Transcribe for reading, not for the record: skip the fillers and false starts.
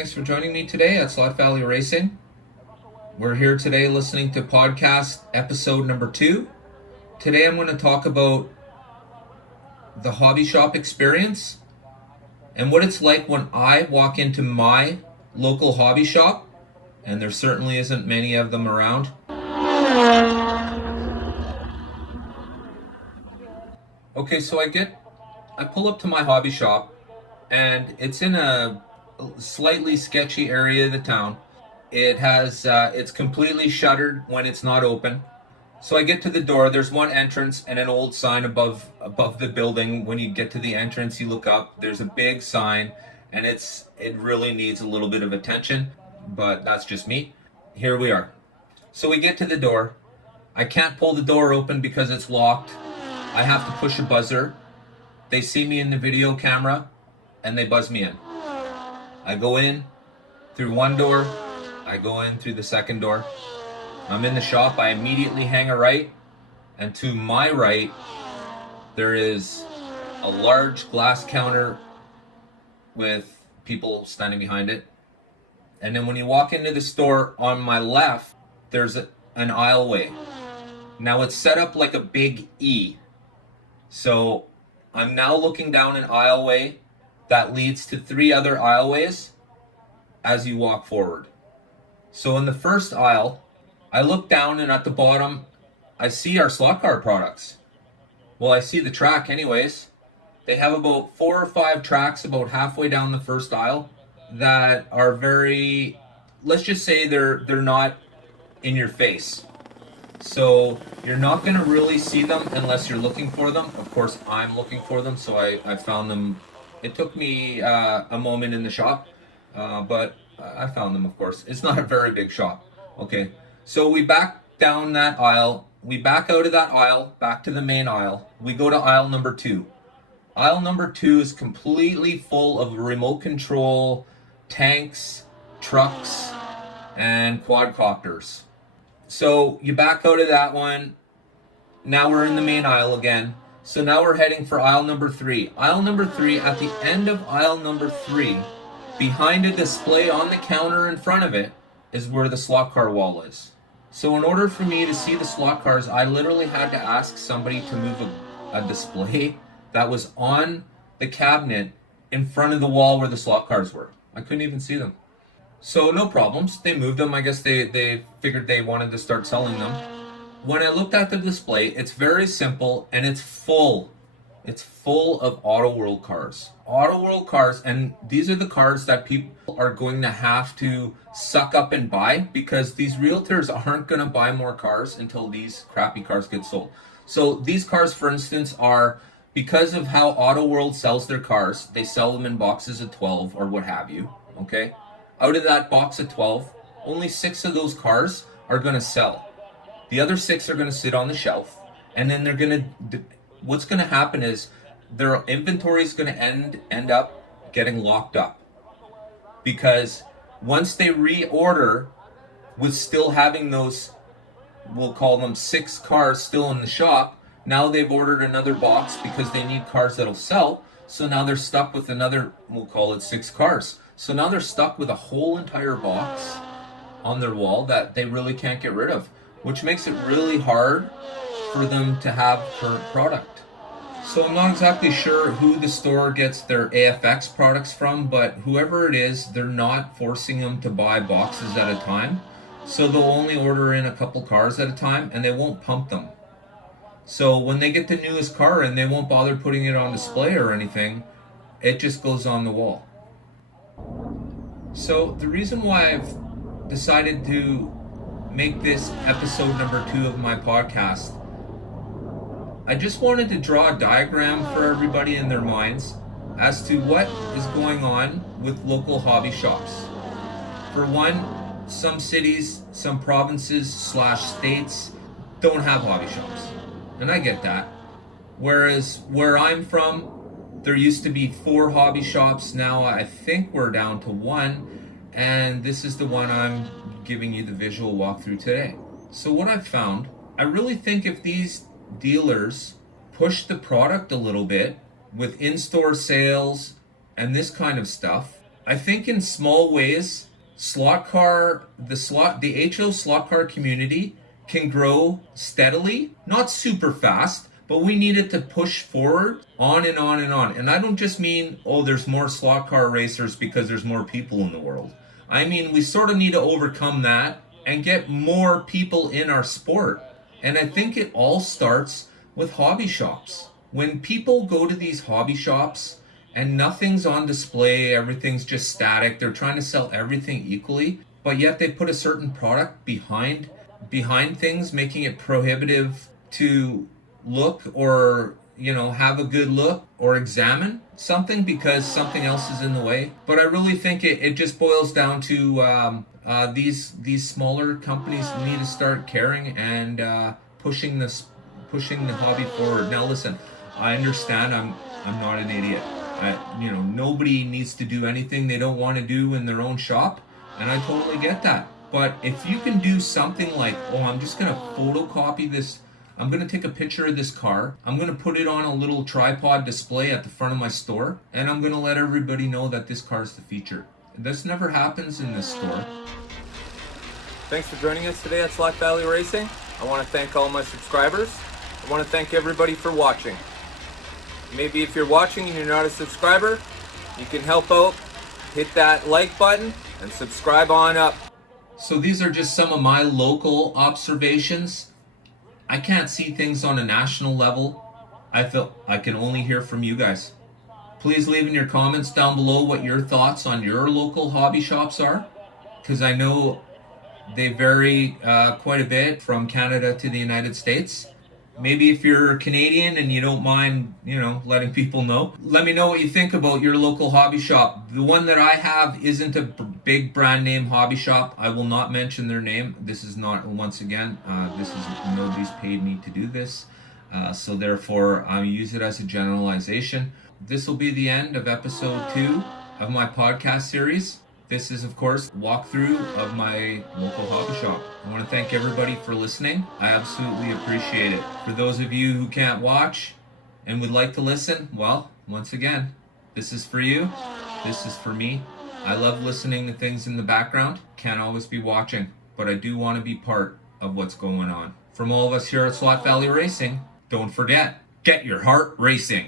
Thanks for joining me today at Slot Valley Racing. We're here today listening to podcast episode number 2. Today I'm going to talk about the hobby shop experience and what it's like when I walk into my local hobby shop, and there certainly isn't many of them around. Okay, so I pull up to my hobby shop, and it's in a slightly sketchy area of the town. It's completely shuttered when it's not open. So I get to the door. There's one entrance and an old sign above the building. When you get to the entrance, you look up. There's a big sign, and it really needs a little bit of attention, but that's just me. Here we are. So we get to the door. I can't pull the door open because it's locked. I have to push a buzzer. They see me in the video camera, and they buzz me in. I go in through one door. I go in through the second door. I'm in the shop. I immediately hang a right, and to my right, there is a large glass counter with people standing behind it. And then when you walk into the store on my left, there's an aisleway. Now it's set up like a big E. So I'm now looking down an aisleway that leads to 3 other aisleways as you walk forward. So in the first aisle, I look down, and at the bottom, I see our slot car products. Well, I see the track anyways. They have about 4 or 5 tracks about halfway down the first aisle that are very, let's just say they're not in your face. So you're not going to really see them unless you're looking for them. Of course, I'm looking for them, so I found them. It took me a moment in the shop, but I found them, of course. It's not a very big shop. Okay, so we back down that aisle. We back out of that aisle, back to the main aisle. We go to aisle number 2. Aisle number 2 is completely full of remote control tanks, trucks, and quadcopters. So you back out of that one. Now we're in the main aisle again. So now we're heading for aisle number 3. Aisle number 3, at the end of aisle number 3, behind a display on the counter in front of it, is where the slot car wall is. So in order for me to see the slot cars, I literally had to ask somebody to move a display that was on the cabinet in front of the wall where the slot cars were. I couldn't even see them. So no problems. They moved them. I guess they figured they wanted to start selling them. When I looked at the display, it's very simple, and it's full. It's full of Auto World cars. Auto World cars, and these are the cars that people are going to have to suck up and buy, because these realtors aren't going to buy more cars until these crappy cars get sold. So these cars, for instance, are, because of how Auto World sells their cars, they sell them in boxes of 12 or what have you, okay? Out of that box of 12, only 6 of those cars are going to sell. The other 6 are going to sit on the shelf, and then what's going to happen is their inventory is going to end up getting locked up. Because once they reorder with still having those, we'll call them 6 cars still in the shop, now they've ordered another box because they need cars that'll sell. So now they're stuck with another, we'll call it 6 cars. So now they're stuck with a whole entire box on their wall that they really can't get rid of, which makes it really hard for them to have current product. So I'm not exactly sure who the store gets their AFX products from, but whoever it is, they're not forcing them to buy boxes at a time. So they'll only order in a couple cars at a time, and they won't pump them. So when they get the newest car in, they won't bother putting it on display or anything. It just goes on the wall. So the reason why I've decided to make this episode number 2 of my podcast, I just wanted to draw a diagram for everybody in their minds as to what is going on with local hobby shops. For one, some cities, some provinces / states don't have hobby shops. And I get that. Whereas where I'm from, there used to be 4 hobby shops. Now I think we're down to 1. And this is the one I'm giving you the visual walkthrough today. So what I've found, I really think if these dealers push the product a little bit with in-store sales and this kind of stuff, I think in small ways, the HO slot car community can grow steadily, not super fast, but we need it to push forward on and on and on. And I don't just mean, oh, there's more slot car racers because there's more people in the world. I mean, we sort of need to overcome that and get more people in our sport. And I think it all starts with hobby shops. When people go to these hobby shops and nothing's on display, everything's just static, they're trying to sell everything equally, but yet they put a certain product behind things, making it prohibitive to look or have a good look or examine something because something else is in the way. But I really think it just boils down to these smaller companies need to start caring and pushing the hobby forward. Now listen, I understand I'm not an idiot. Nobody needs to do anything they don't want to do in their own shop, and I totally get that. But if you can do something like, oh, I'm just going to photocopy this, I'm going to take a picture of this car, I'm going to put it on a little tripod display at the front of my store, and I'm going to let everybody know that this car is the feature. This never happens in this store. Thanks for joining us today at Slack Valley Racing. I want to thank all my subscribers. I want to thank everybody for watching. Maybe if you're watching and you're not a subscriber, you can help out, hit that like button, and subscribe on up. So these are just some of my local observations. I can't see things on a national level. I feel I can only hear from you guys. Please leave in your comments down below what your thoughts on your local hobby shops are, because I know they vary quite a bit from Canada to the United States. Maybe if you're Canadian and you don't mind, letting people know. Let me know what you think about your local hobby shop. The one that I have isn't a big brand name hobby shop. I will not mention their name. This is not, once again, nobody's paid me to do this. So therefore, I use it as a generalization. This will be the end of episode 2 of my podcast series. This is, of course, a walkthrough of my local hobby shop. I want to thank everybody for listening. I absolutely appreciate it. For those of you who can't watch and would like to listen, well, once again, this is for you. This is for me. I love listening to things in the background. Can't always be watching, but I do want to be part of what's going on. From all of us here at Slot Valley Racing, don't forget, get your heart racing.